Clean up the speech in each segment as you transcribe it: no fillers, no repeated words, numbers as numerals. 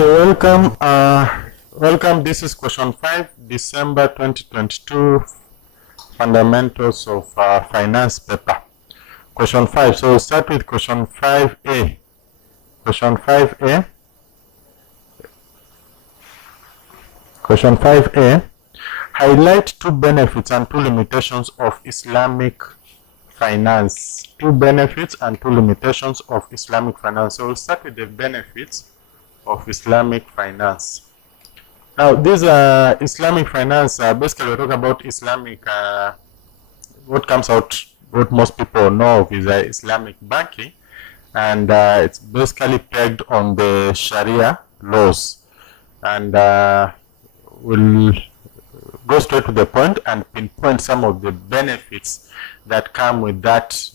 Okay, welcome. Welcome. This is question 5, December 2022, fundamentals of finance paper. Question 5. So we'll start with question 5A. Question 5A. Question 5A. Highlight two benefits and two limitations of Islamic finance. Two benefits and two limitations of Islamic finance. So we'll start with the benefits of Islamic finance. Now, this Islamic finance, basically we talk about Islamic, what comes out, what most people know of is Islamic banking, and it's basically pegged on the Sharia laws. And we'll go straight to the point and pinpoint some of the benefits that come with that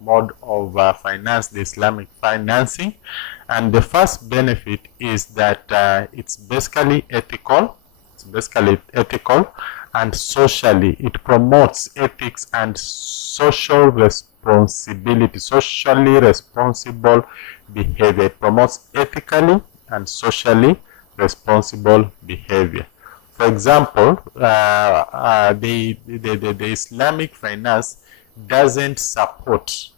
mode of finance, the Islamic financing. And the first benefit is that it's basically ethical. It's basically ethical and socially. It promotes ethics and social responsibility, socially responsible behavior. It promotes ethically and socially responsible behavior. For example, the Islamic finance doesn't support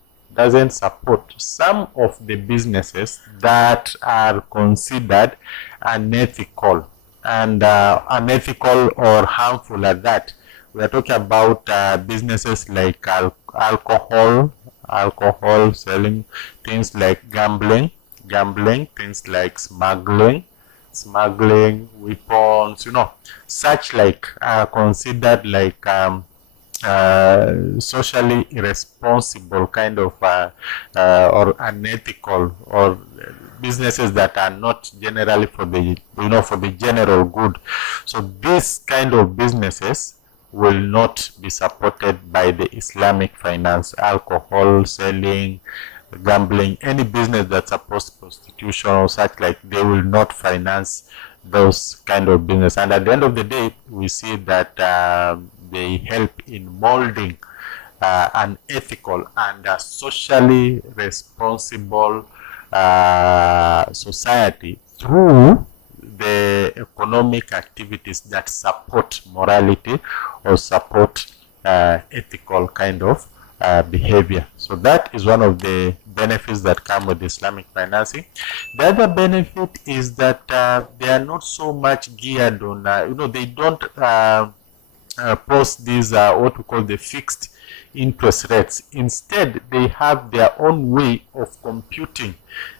some of the businesses that are considered unethical and unethical or harmful at that. We are talking about businesses like alcohol selling, things like gambling, things like smuggling, weapons, such like considered like socially irresponsible kind of or unethical, or businesses that are not generally for the for the general good. So this kind of businesses will not be supported by the Islamic finance. Alcohol selling, gambling, any business that supports prostitution or such like, they will not finance those kind of business. And at the end of the day, we see that they help in molding an ethical and socially responsible society through the economic activities that support morality or support ethical kind of behavior. So that is one of the benefits that come with Islamic financing. The other benefit is that they are not so much geared on, they don't post these what we call the fixed interest rates. Instead, they have their own way of computing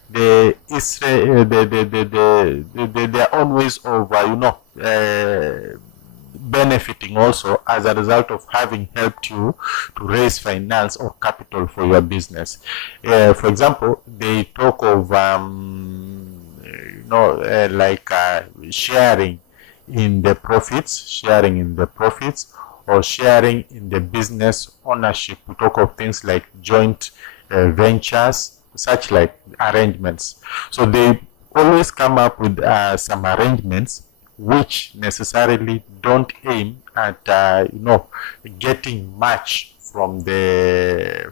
their own ways of benefiting also as a result of having helped you to raise finance or capital for your business. For example, they talk of sharing in the profits, or sharing in the business ownership. We talk of things like joint ventures, such like arrangements. So they always come up with some arrangements which necessarily don't aim at getting much from their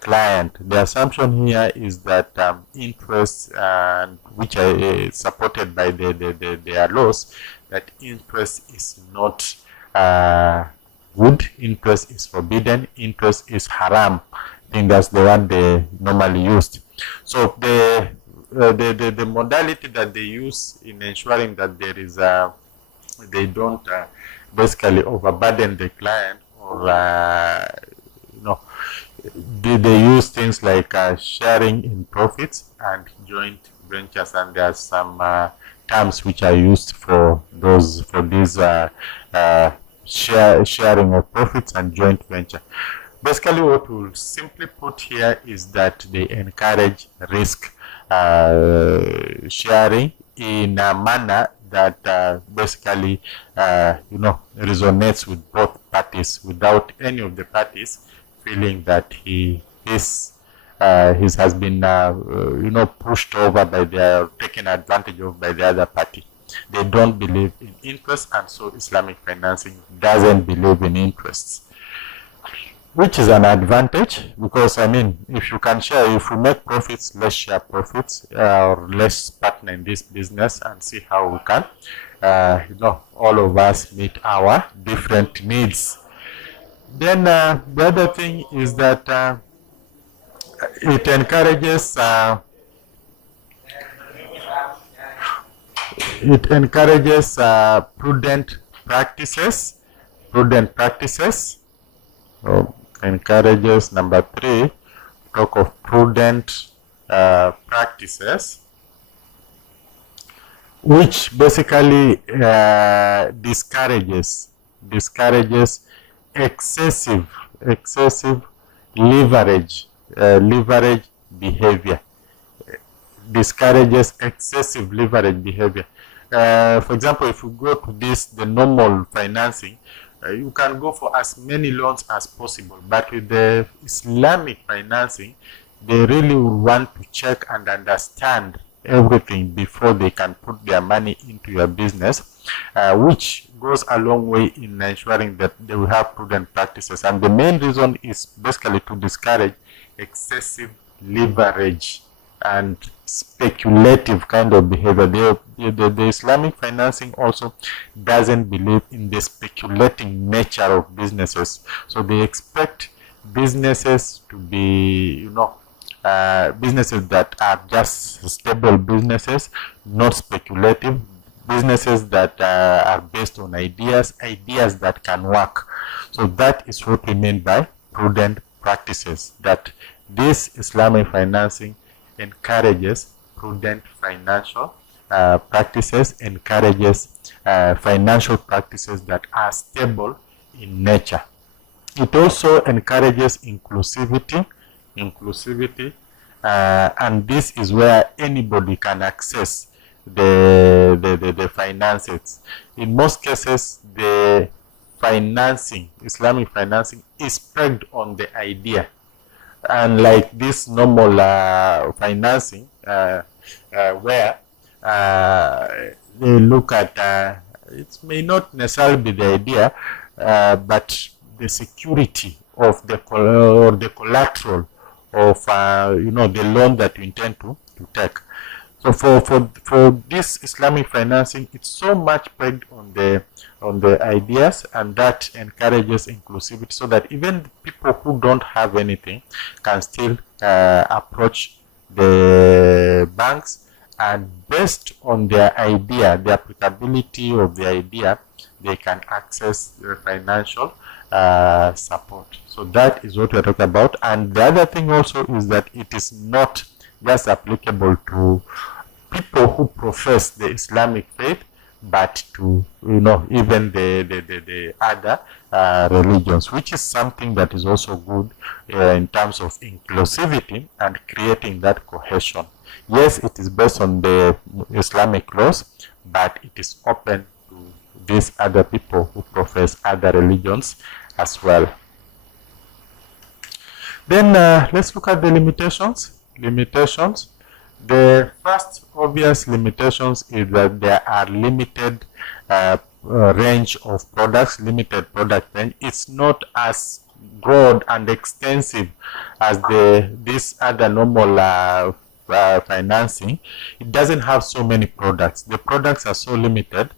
client. The assumption here is that interest, which are supported by their laws, that interest is not good, interest is forbidden, interest is haram. I think that's the one they normally used. So the modality that they use in ensuring that there is they don't basically overburden the client, or they use things like sharing in profits and joint ventures, and there are some terms which are used for these sharing of profits and joint venture. Basically, what we'll simply put here is that they encourage risk sharing in a manner that basically resonates with both parties, without any of the parties feeling that he has been pushed over by taken advantage of by the other party. They don't believe in interest, and so Islamic financing doesn't believe in interests. which is an advantage, because I mean, if you can share, if you make profits, let's share profits, or let's partner in this business and see how we can, all of us meet our different needs. Then the other thing is that it encourages prudent practices. So encourages, number 3, talk of prudent practices, which basically discourages excessive leverage behavior. Discourages excessive leverage behavior. For example, if you go to the normal financing, you can go for as many loans as possible, but with the Islamic financing, they really want to check and understand everything before they can put their money into your business, which goes a long way in ensuring that they will have prudent practices. And the main reason is basically to discourage excessive leverage and speculative kind of behavior. The Islamic financing also doesn't believe in the speculating nature of businesses. So they expect businesses to be, businesses that are just stable businesses, not speculative businesses that are based on ideas that can work. So that is what we mean by prudent practices, that this Islamic financing encourages prudent financial practices, encourages financial practices that are stable in nature. It also encourages inclusivity, and this is where anybody can access the finances. In most cases, the Islamic financing is pegged on the idea. And like this normal financing, where they look at, it may not necessarily be the idea, but the security of the collateral of the loan that you intend to take. So for this Islamic financing, it's so much pegged on the ideas, and that encourages inclusivity, so that even people who don't have anything can still approach the banks, and based on their idea, the applicability of the idea, they can access the financial support. So that is what we're talking about. And the other thing also is that it is not just applicable to people who profess the Islamic faith, but to even the other religions, which is something that is also good in terms of inclusivity and creating that cohesion. Yes, it is based on the Islamic laws, but it is open to these other people who profess other religions as well. Then let's look at the limitations. The first obvious limitations is that there are limited range of products, limited product range. It's not as broad and extensive as this other normal financing. It doesn't have so many products. The products are so limited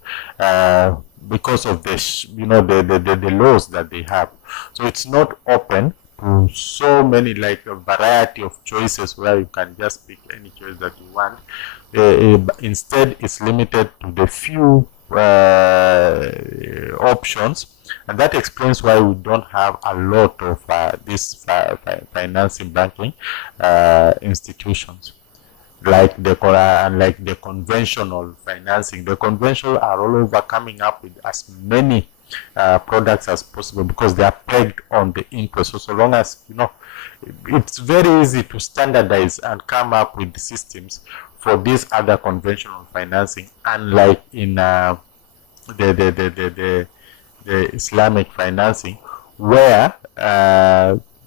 because of the laws that they have. So it's not open to so many, like a variety of choices where you can just pick any choice that you want. Instead, it's limited to the few options, and that explains why we don't have a lot of these financing banking institutions like the conventional financing. The conventional are all over coming up with as many products as possible, because they are pegged on the interest. So long as it's very easy to standardize and come up with systems for these other conventional financing, unlike in the Islamic financing, where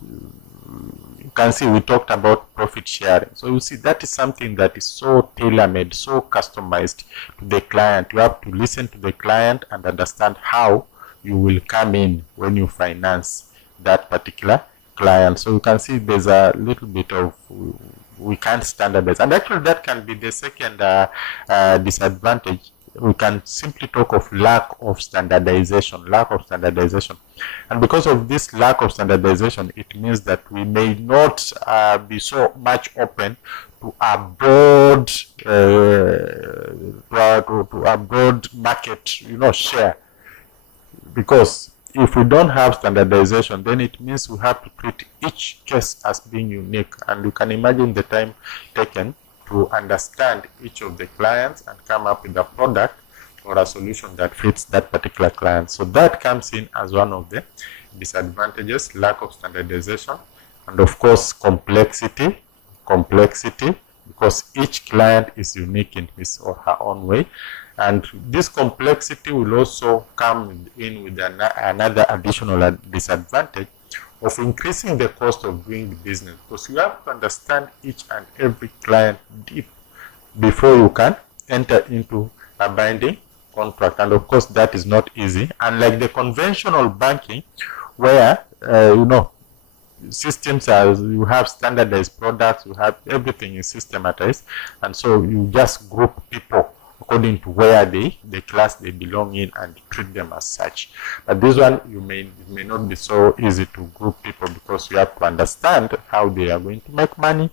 you can see we talked about profit sharing. So you see, that is something that is so tailor-made, so customized to the client. You have to listen to the client and understand how you will come in when you finance that particular client. So you can see there's a little bit of we can't standardize, and actually that can be the second disadvantage. We can simply talk of lack of standardization, and because of this lack of standardization, it means that we may not be so much open to a broad market, share, because if we don't have standardization, then it means we have to treat each case as being unique, and you can imagine the time taken to understand each of the clients and come up with a product or a solution that fits that particular client. So that comes in as one of the disadvantages: lack of standardization, and of course complexity, because each client is unique in his or her own way. And this complexity will also come in with another additional disadvantage of increasing the cost of doing business, because you have to understand each and every client deep before you can enter into a binding contract. And of course that is not easy, unlike the conventional banking where systems you have standardized products, you have everything is systematized, and so you just group people according to where the class they belong in and treat them as such. But this one, it may not be so easy to group people, because you have to understand how they are going to make money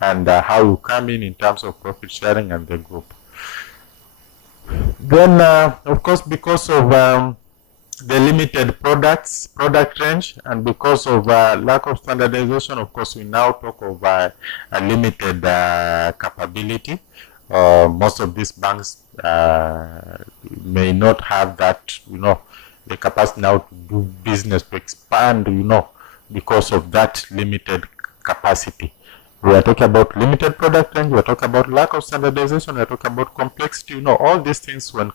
and how you come in terms of profit sharing and the group. Then of course, because of the limited product range, and because of lack of standardization, of course we now talk of a limited capability. Most of these banks may not have that, the capacity now to do business, to expand, because of that limited capacity. We are talking about limited product range, we are talking about lack of standardization, we are talking about complexity. All these things when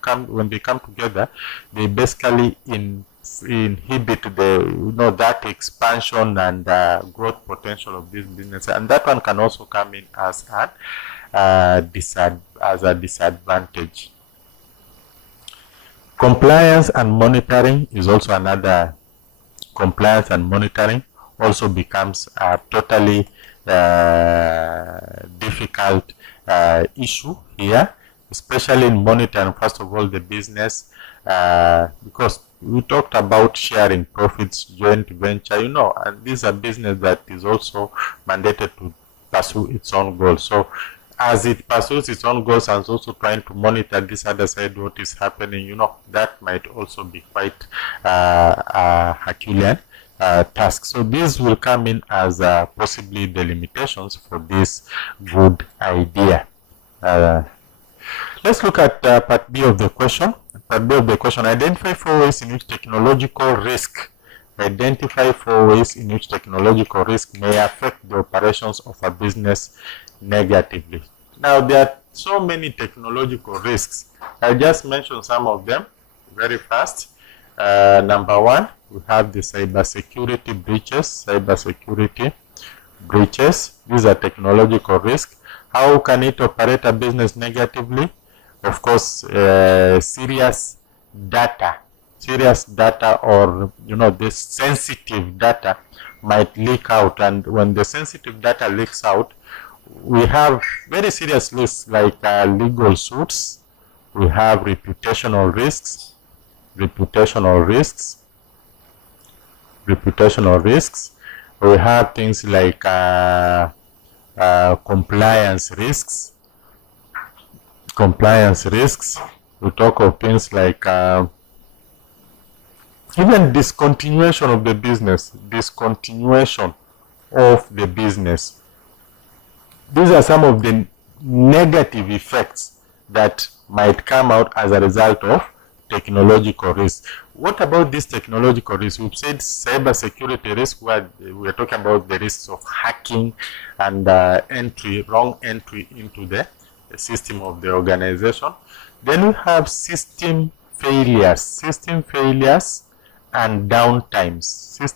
they come together, they basically inhibit the that expansion and growth potential of this business, and that one can also come in as a disadvantage. Compliance and monitoring is also another. Compliance and monitoring also becomes a totally difficult issue here, especially in monitoring, first of all, the business, because we talked about sharing profits, joint venture, and this is a business that is also mandated to pursue its own goals. So as it pursues its own goals and also trying to monitor this other side, what is happening, that might also be quite a Herculean task. So these will come in as possibly the limitations for this good idea. Let's look at part B of the question. Part B of the question: identify 4 ways in which technological risk may affect the operations of a business negatively. Now, there are so many technological risks. I just mentioned some of them very fast. Number 1, we have the cybersecurity breaches. These are technological risks. How can it operate a business negatively? Of course, serious data, or this sensitive data might leak out, and when the sensitive data leaks out, we have very serious risks like legal suits. We have reputational risks. We have things like compliance risks. We talk of things like even discontinuation of the business. These are some of the negative effects that might come out as a result of technological risk. What about this technological risk? We've said cybersecurity risk, where we're talking about the risks of hacking and wrong entry into the system of the organization. Then we have system failures and downtimes. It's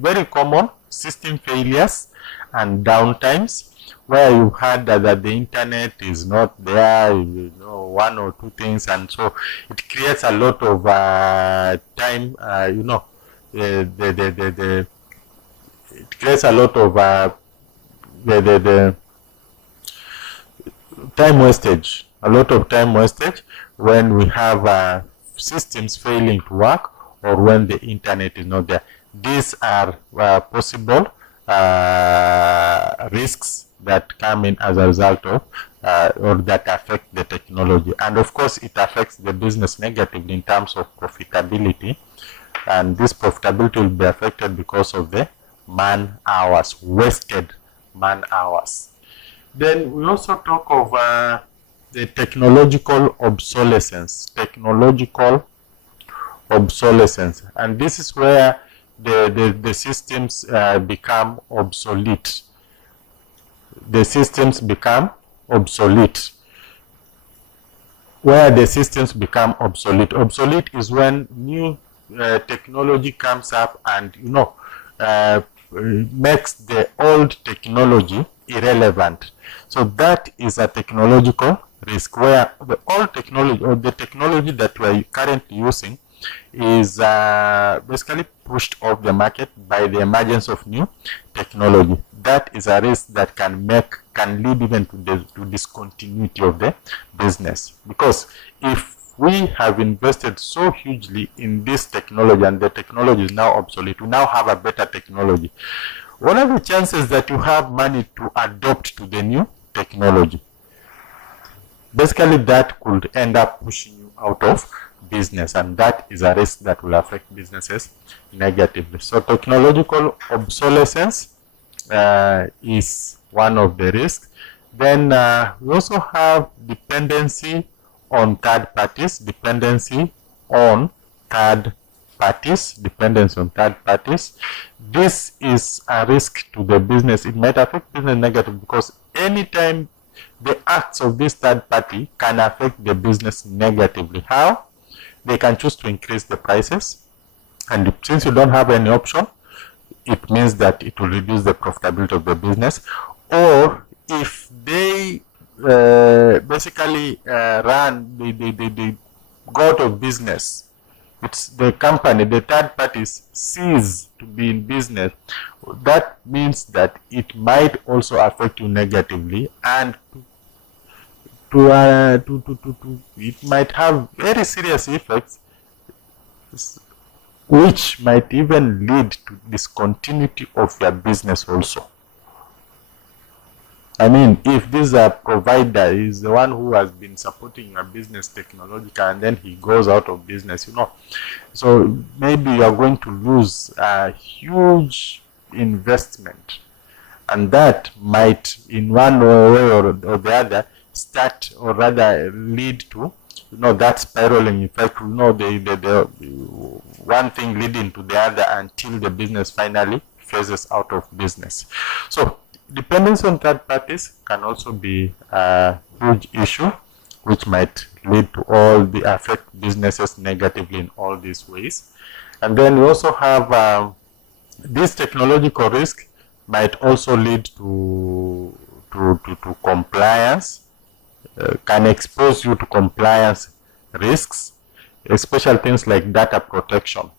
very common, system failures and downtimes, where you had that the internet is not there, one or two things, and so it creates a lot of time, it creates a lot of the time wastage, a lot of time wastage when we have systems failing to work or when the internet is not there. These are possible risks that come in as a result of or that affect the technology, and of course it affects the business negatively in terms of profitability, and this profitability will be affected because of the man hours, wasted man hours. Then we also talk of the technological obsolescence, and this is where the systems become obsolete. The systems become obsolete. Where the systems become obsolete. Obsolete is when new technology comes up and makes the old technology irrelevant. So that is a technological risk where the old technology or the technology that we are currently using is basically pushed off the market by the emergence of new technology. That is a risk that can lead even to discontinuity of the business, because if we have invested so hugely in this technology and the technology is now obsolete, we now have a better technology, what are the chances that you have money to adopt to the new technology? Basically, that could end up pushing you out of business, and that is a risk that will affect businesses negatively. So technological obsolescence is one of the risks. Then we also have dependency on third parties. This is a risk to the business. It might affect business negatively because anytime the acts of this third party can affect the business negatively. How? They can choose to increase the prices, and since you don't have any option, it means that it will reduce the profitability of the business. Or if they basically they go out of business, it's the company, the third parties cease to be in business, that means that it might also affect you negatively, and it might have very serious effects, which might even lead to discontinuity of your business also. I mean, if this provider is the one who has been supporting your business technologically and then he goes out of business, so maybe you are going to lose a huge investment, and that might in one way or the other start or rather lead to that spiraling effect, the one thing leading to the other until the business finally phases out of business. So dependence on third parties can also be a huge issue, which might lead to affect businesses negatively in all these ways. And then we also have this technological risk might also lead to compliance, can expose you to compliance risks, especially things like data protection.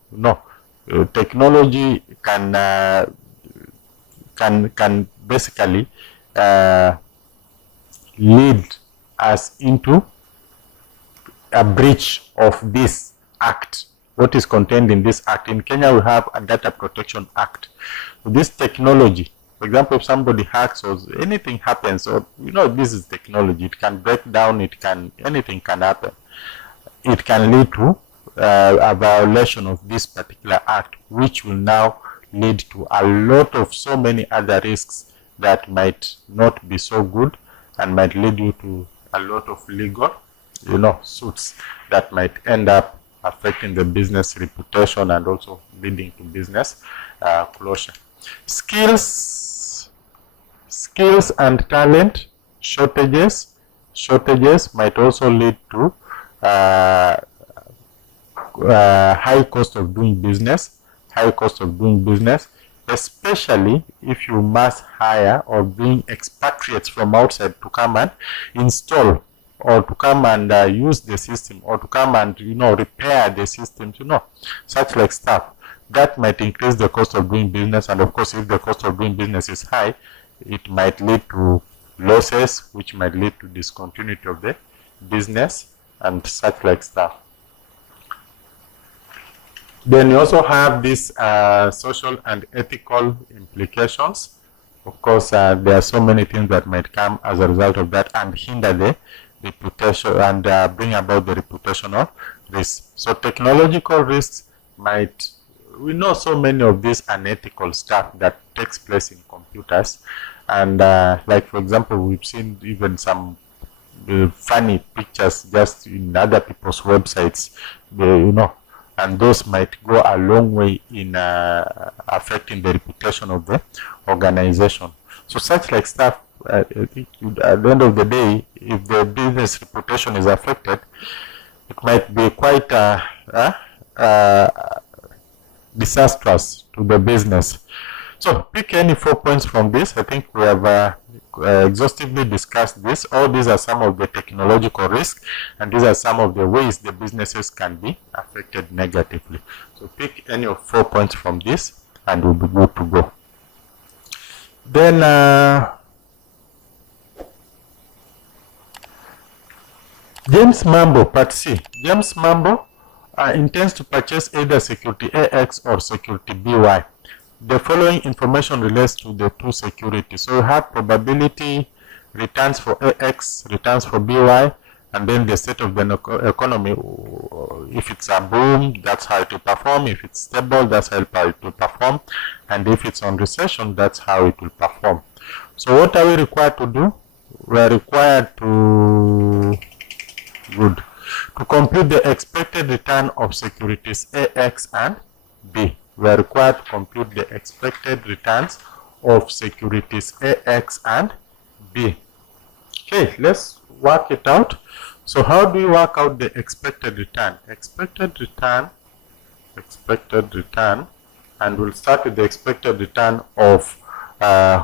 Technology can basically lead us into a breach of this act, what is contained in this act. In Kenya, we have a Data Protection Act. This technology, for example, if somebody hacks or anything happens, or this is technology, it can break down, anything can happen. It can lead to a violation of this particular act, which will now lead to a lot of so many other risks that might not be so good and might lead you to a lot of legal suits that might end up affecting the business reputation and also leading to business closure. Skills and talent shortages might also lead to high cost of doing business, especially if you must hire or bring expatriates from outside to come and install or to come and use the system or to come and repair the systems, such like stuff. that might increase the cost of doing business, and of course if the cost of doing business is high, it might lead to losses, which might lead to discontinuity of the business and such like stuff. Then you also have these social and ethical implications. Of course, there are so many things that might come as a result of that and hinder the reputation and bring about the reputational risks. So technological risks might, we know so many of this unethical stuff that takes place in computers, and like for example, we've seen even some funny pictures just in other people's websites, you know, and those might go a long way in affecting the reputation of the organization. So such like stuff, at the end of the day, if the business reputation is affected, it might be quite disastrous to the business. So pick any 4 points from this. I think we have exhaustively discussed this. All these are some of the technological risks, and these are some of the ways the businesses can be affected negatively. So pick any of 4 points from this and we'll be good to go. Then James Mambo, part C. James Mambo intends to purchase either security AX or security BY. The following information relates to the two securities. So you have probability, returns for AX, returns for BY, and then the state of the economy. If it's a boom, that's how it will perform. If it's stable, that's how it will perform. And if it's on recession, that's how it will perform. So what are we required to do? We are required to compute the expected return of securities AX and B. We are required to compute the expected returns of securities AX and B. Okay, let's work it out. So how do we work out the expected return? Expected return, and we'll start with the expected return of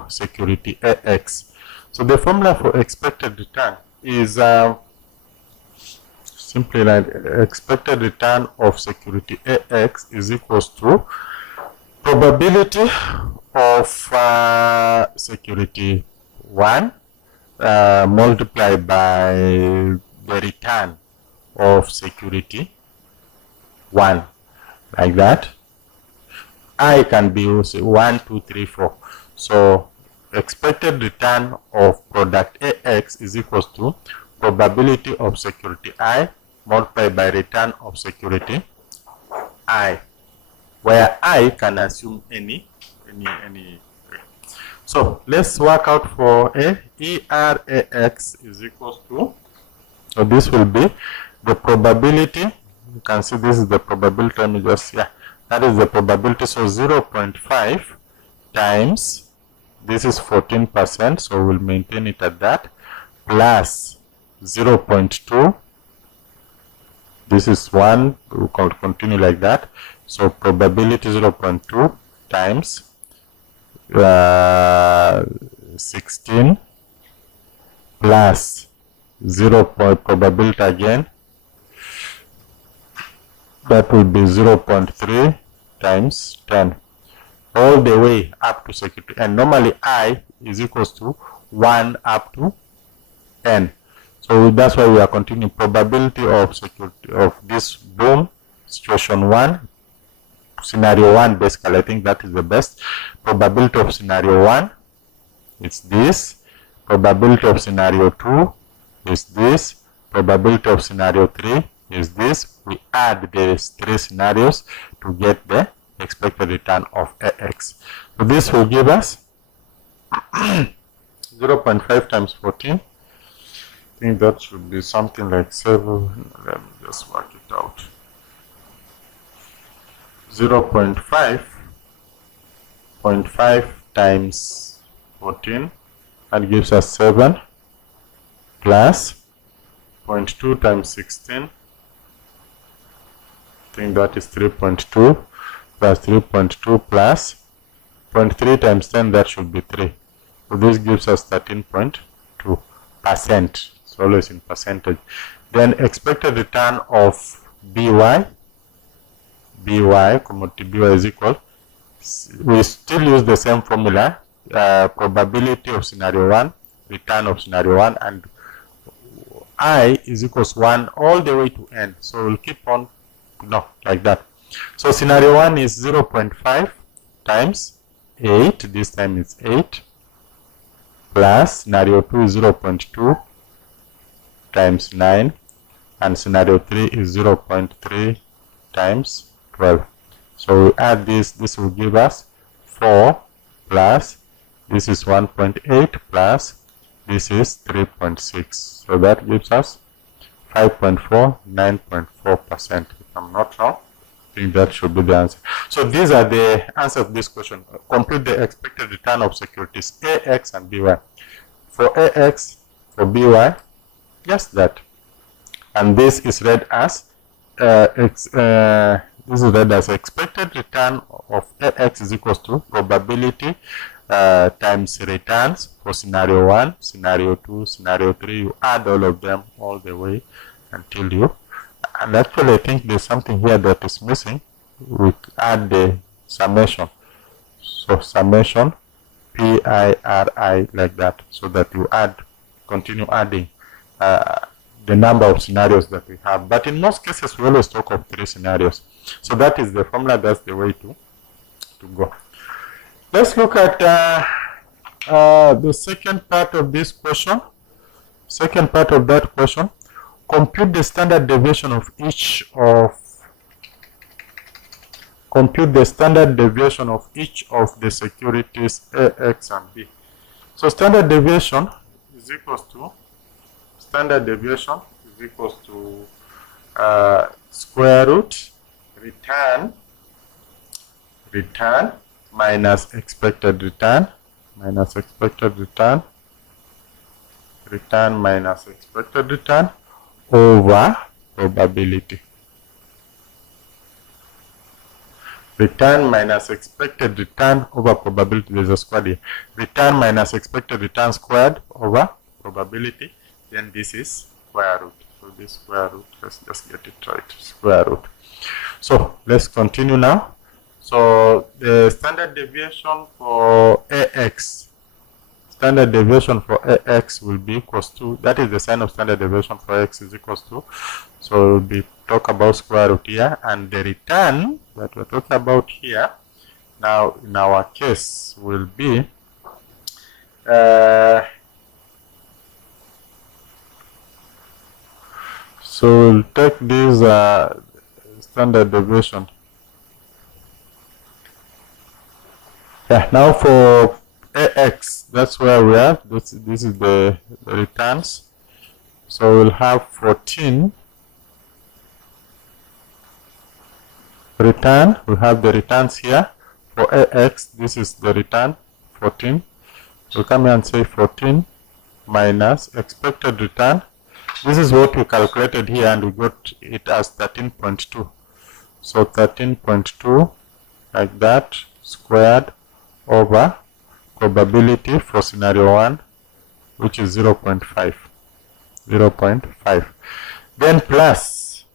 security AX. So the formula for expected return is simply like expected return of security AX is equals to probability of security 1 multiplied by the return of security 1, like that. I can be 1, 2, 3, 4. So expected return of product AX is equals to probability of security I multiplied by return of security I, where I can assume any. So let's work out for ERAX is equals to, so this will be the probability. You can see this is the probability. Let me just, that is the probability. So 0.5 times, this is 14%, so we'll maintain it at that, plus 0.2, this is 1, we can continue like that. So probability 0.2 times 16 plus 0 probability again, that will be 0.3 times 10, all the way up to security. And normally I is equals to 1 up to n. So that's why we are continuing. Probability of security of this boom, situation 1, scenario 1, basically I think that is the best. Probability of scenario 1 is this. Probability of scenario 2 is this. Probability of scenario 3 is this. We add these 3 scenarios to get the expected return of AX. So this will give us 0.5 times 14. I think that should be something like 7. Let me just work it out. 0.5 times 14, that gives us 7, plus 0.2 times 16, I think that is 3.2, plus 3.2 plus 0.3 times 10, that should be 3. So this gives us 13.2%. It's always in percentage. Then expected return of BY, by, commodity by is equal, we still use the same formula, probability of scenario 1, return of scenario 1, and I is equals 1 all the way to n. So we'll keep on, like that. So scenario 1 is 0.5 times 8, this time it's 8, plus scenario 2 is 0.2 times 9, and scenario 3 is 0.3 times 12. So we add this will give us 4 plus this is 1.8 plus this is 3.6. So that gives us 5.4, 9.4%. If I'm not wrong, I think that should be the answer. So these are the answers of this question. Compute the expected return of securities AX and BY. For AX, for BY, just that. And this is read as expected return of AX is equals to probability times returns for scenario 1, scenario 2, scenario 3. You add all of them all the way until you, and actually I think there's something here that is missing. We add the summation. So summation PIRI like that, so that you continue adding the number of scenarios that we have. But in most cases we always talk of 3 scenarios. So that is the formula, that's the way to go. Let's look at the second part of this question. Second part of that question, compute the standard deviation of each of the securities A, X, and B. So standard deviation is equals to square root return minus expected return minus expected return over probability. Return minus expected return over probability. There's a squared here. Return minus expected return squared over probability. Then this is square root. So this square root, let's just get it right. Square root. So let's continue now. So the standard deviation for AX, will be equals to, that is the sign of standard deviation for X is equals to, so we'll be talk about square root here, and the return that we're talking about here now in our case will be so we'll take this standard deviation. Now for AX, that's where we are. This is the returns. So we'll have 14 return. We have the returns here. For AX, this is the return 14. We'll come here and say 14 minus expected return. This is what we calculated here, and we got it as 13.2. So 13.2 like that squared over probability for scenario 1, which is 0.5. Then plus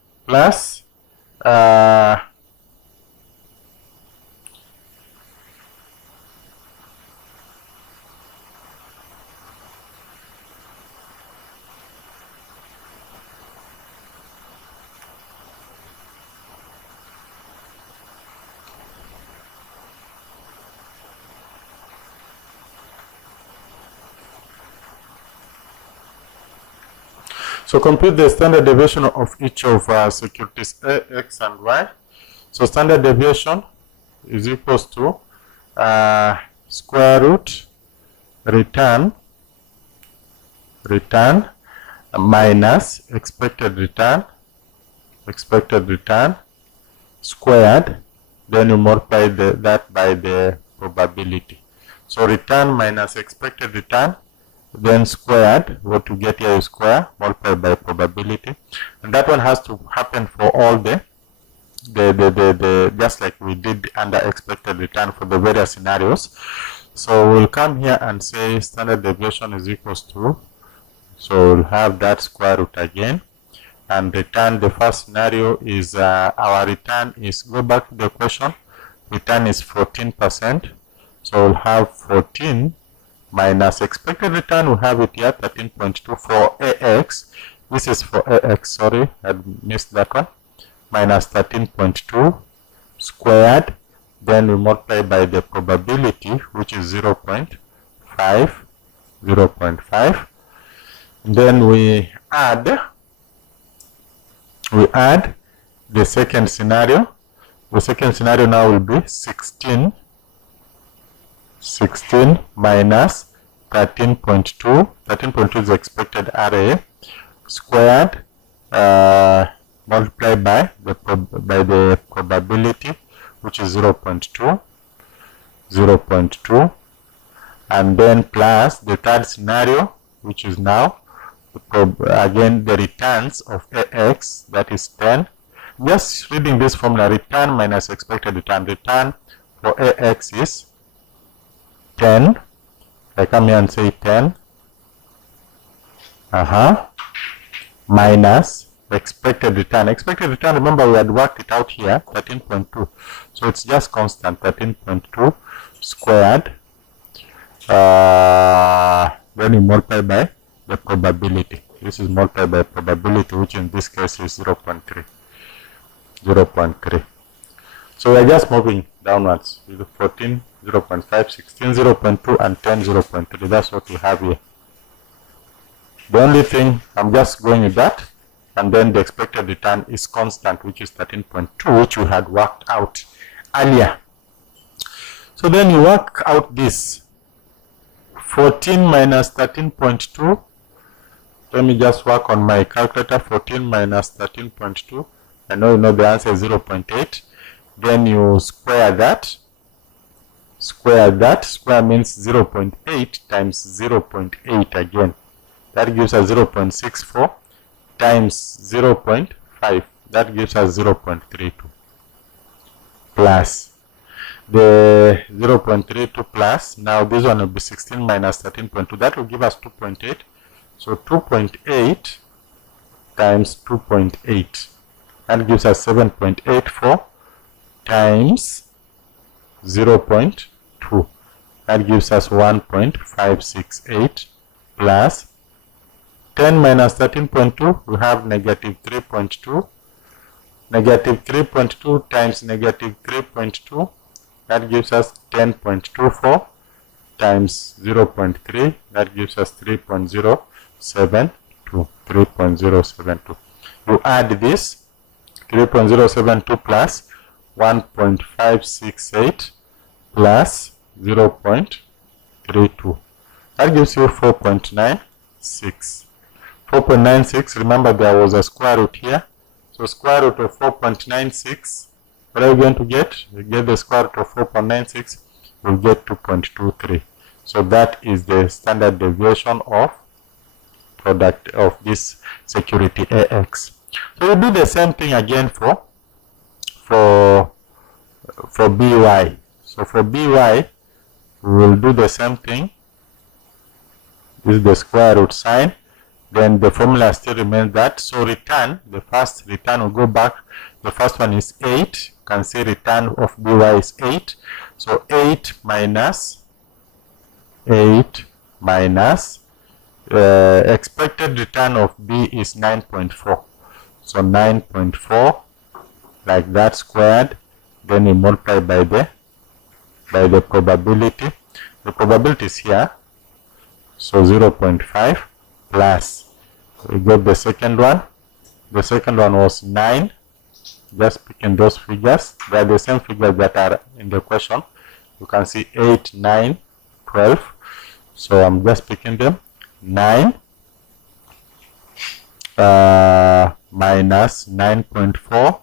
so compute the standard deviation of each of securities A, X, and Y. So standard deviation is equals to square root return minus expected return squared. Then you multiply that by the probability. So return minus expected return, then squared, what you get here is square multiplied by probability, and that one has to happen for all the just like we did under expected return for the various scenarios. So we'll come here and say standard deviation is equals to, so we'll have that square root again and return. The first scenario is our return is, go back to the question, return is 14%. So we'll have 14 minus expected return, we have it here 13.2 for AX. This is for AX, sorry, I missed that one. Minus 13.2 squared, then we multiply by the probability, which is 0.5. Then we add the second scenario. The second scenario now will be 16 minus 13.2. 13.2 is expected RA squared, multiplied by the probability, which is 0.2, and then plus the third scenario, which is now again the returns of AX, that is 10. Just reading this formula, return minus expected return. Return for AX is 10. I come here and say 10 minus expected return. Expected return, remember we had worked it out here, 13.2. So it's just constant, 13.2 squared. Then you multiply by the probability. This is multiplied by probability, which in this case is 0.3. So we are just moving downwards with 14, 0.5, 16, 0.2, and 10, 0.3. That's what we have here. The only thing, I'm just going with that, and then the expected return is constant, which is 13.2, which we had worked out earlier. So then you work out this 14 minus 13.2. Let me just work on my calculator. 14 minus 13.2. I know you know the answer is 0.8. Then you square that. Square means 0.8 times 0.8 again. That gives us 0.64 times 0.5. That gives us 0.32. Plus the 0.32 plus, now this one will be 16 minus 13.2. That will give us 2.8. So 2.8 times 2.8. That gives us 7.84 times 0.2. That gives us 1.568 plus 10 minus 13.2, we have negative 3.2. Negative 3.2 times negative 3.2, that gives us 10.24 times 0.3, that gives us 3.072. You add this 3.072 plus 1.568 plus 0.32. That gives you 4.96. 4.96, remember there was a square root here. So square root of 4.96, what are you going to get? You get the square root of 4.96, you'll get 2.23. So that is the standard deviation of product of this security AX. So we do the same thing again for BY. So for BY, we will do the same thing. This is the square root sign. Then the formula still remains that. So return, the first return will go back. The first one is 8. You can see return of BY is 8. So 8 minus expected return of B is 9.4. So 9.4 like that squared. Then you multiply by the probability. The probability is here. So 0.5 plus, we got the second one. The second one was 9. Just picking those figures. They are the same figures that are in the question. You can see 8, 9, 12. So I'm just picking them. 9 minus 9.4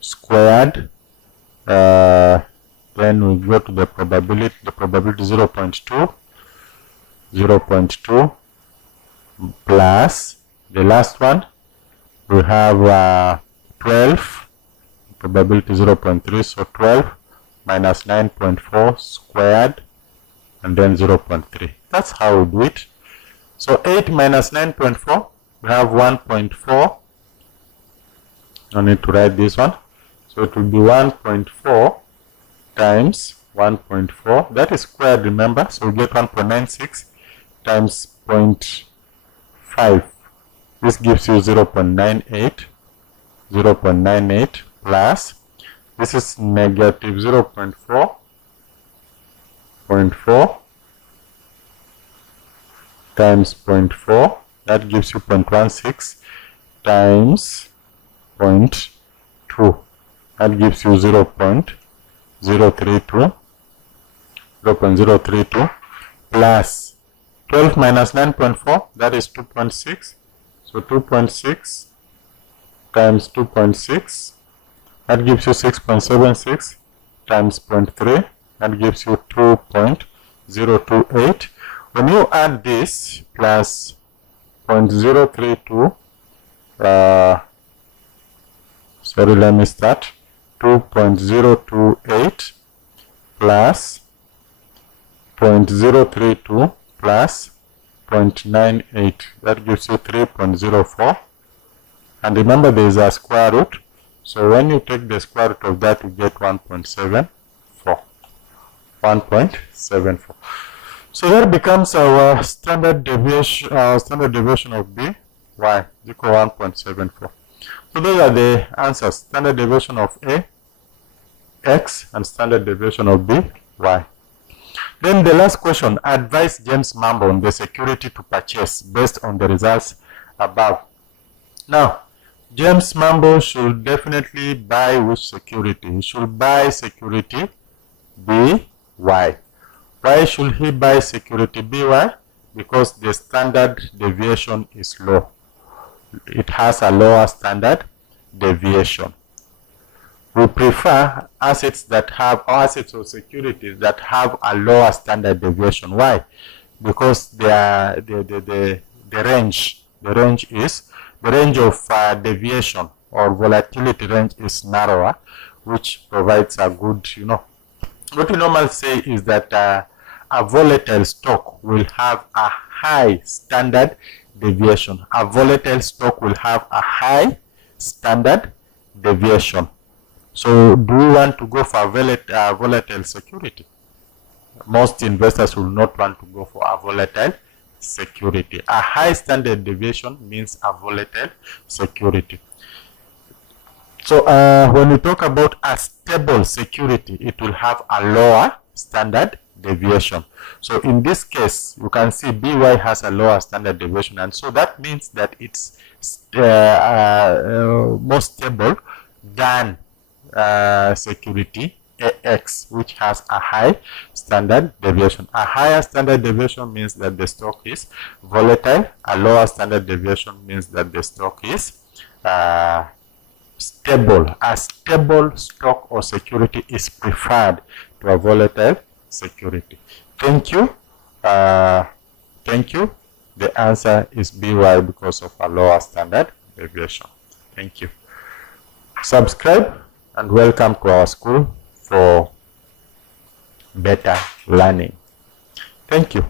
squared. Then we go to the probability. The probability 0.2. 0.2 plus the last one, we have 12, probability 0.3, so 12 minus 9.4 squared, and then 0.3. That's how we do it. So 8 minus 9.4, we have 1.4 No need to write this one. So it will be 1.4 times 1.4. That is squared, remember. So we get 1.96 times 0.5. This gives you 0.98. 0.98 plus, this is negative 0.4 times 0.4. That gives you 0.16 times 0.2. That gives you 0.032 plus 12 minus 9.4, that is 2.6. So 2.6 times 2.6, that gives you 6.76 times 0.3, that gives you 2.028. When you add this plus 0.032, sorry, let me start. 2.028 plus 0.032 plus 0.98, that gives you 3.04. And remember, there is a square root, so when you take the square root of that, you get 1.74. 1.74. So that becomes our standard deviation. Standard deviation of b y is equal 1.74. So those are the answers: standard deviation of a, x, and standard deviation of b, y. Then the last question: advise James Mambo on the security to purchase based on the results above. Now, James Mambo should definitely buy which security? He should buy security BY. Why should he buy security BY? Because the standard deviation is low. It has a lower standard deviation. We prefer assets that have, or assets or securities that have a lower standard deviation. Why? Because the range of deviation or volatility range is narrower, which provides a good, what we normally say is that a volatile stock will have a high standard deviation. A volatile stock will have a high standard deviation. So do we want to go for a volatile security? Most investors will not want to go for a volatile security. A high standard deviation means a volatile security. So when we talk about a stable security, it will have a lower standard deviation. So in this case, you can see BY has a lower standard deviation, and so that means that it's more stable than security AX, which has a high standard deviation. A higher standard deviation means that the stock is volatile. A lower standard deviation means that the stock is stable. A stable stock or security is preferred to a volatile security. Thank you. Thank you. The answer is BY because of a lower standard deviation. Thank you. Subscribe and welcome to our school for better learning. Thank you.